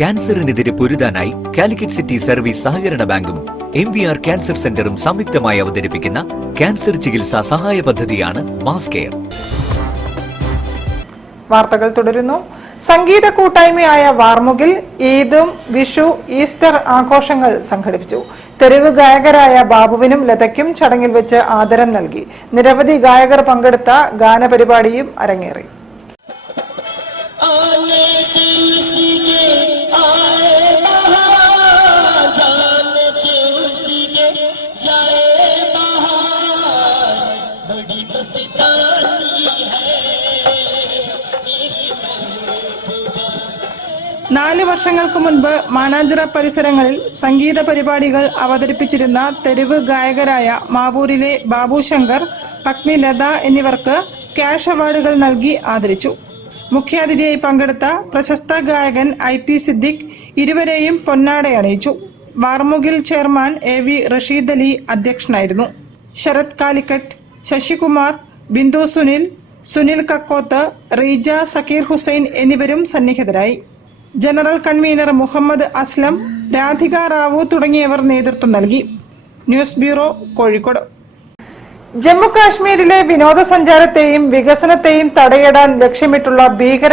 ക്യാൻസറിനെതിരെ പൊരുതാനായി Calicut city service സഹകരണ ബാങ്കും MVR cancer സെന്ററും സംയുക്തമായി അവതരിപ്പിക്കുന്ന ക്യാൻസർ ചികിത്സാ സഹായ പദ്ധതിയാണ് മാസ് കെയർ. വാർത്തകൾ തുടരുന്നു. സംഗീത കൂട്ടായ്മയായ വാർമുകിൽ ഈദും വിഷു ഈസ്റ്റർ ആഘോഷങ്ങൾ സംഘടിപ്പിച്ചു. തെരുവ് ഗായകരായ ബാബുവിനും ലതയ്ക്കും ചടങ്ങിൽ വെച്ച് ആദരം നൽകി. നിരവധി ഗായകർ പങ്കെടുത്ത ഗാനപരിപാടിയും അരങ്ങേറി. നാല് വർഷങ്ങൾക്ക് മുൻപ് മാനാഞ്ചിറ പരിസരങ്ങളിൽ സംഗീത പരിപാടികൾ അവതരിപ്പിച്ചിരുന്ന തെരുവ് ഗായകരായ മാവൂരിലെ ബാബു ശങ്കർ, പത്നി ലത എന്നിവർക്ക് ക്യാഷ് അവാർഡുകൾ നൽകി ആദരിച്ചു. മുഖ്യാതിഥിയായി പങ്കെടുത്ത പ്രശസ്ത ഗായകൻ IP സിദ്ദിഖ് ഇരുവരെയും പൊന്നാടയണിയിച്ചു. വാർമുകിൽ ചെയർമാൻ AV റഷീദ് അലി അധ്യക്ഷനായിരുന്നു. ശരത് കാലിക്കറ്റ്, ശശികുമാർ, ബിന്ദു സുനിൽ, സുനിൽ കക്കോത്ത്, റീജ, സക്കീർ ഹുസൈൻ എന്നിവരും സന്നിഹിതരായി. ജനറൽ കൺവീനർ മുഹമ്മദ് അസ്ലം, രാധിക റാവു തുടങ്ങിയവർ നേതൃത്വം നൽകി. News bureau, Kozhikode. ജമ്മു കാശ്മീരിലെ വിനോദസഞ്ചാരത്തെയും വികസനത്തെയും തടയിടാൻ ലക്ഷ്യമിട്ടുള്ള ഭീകര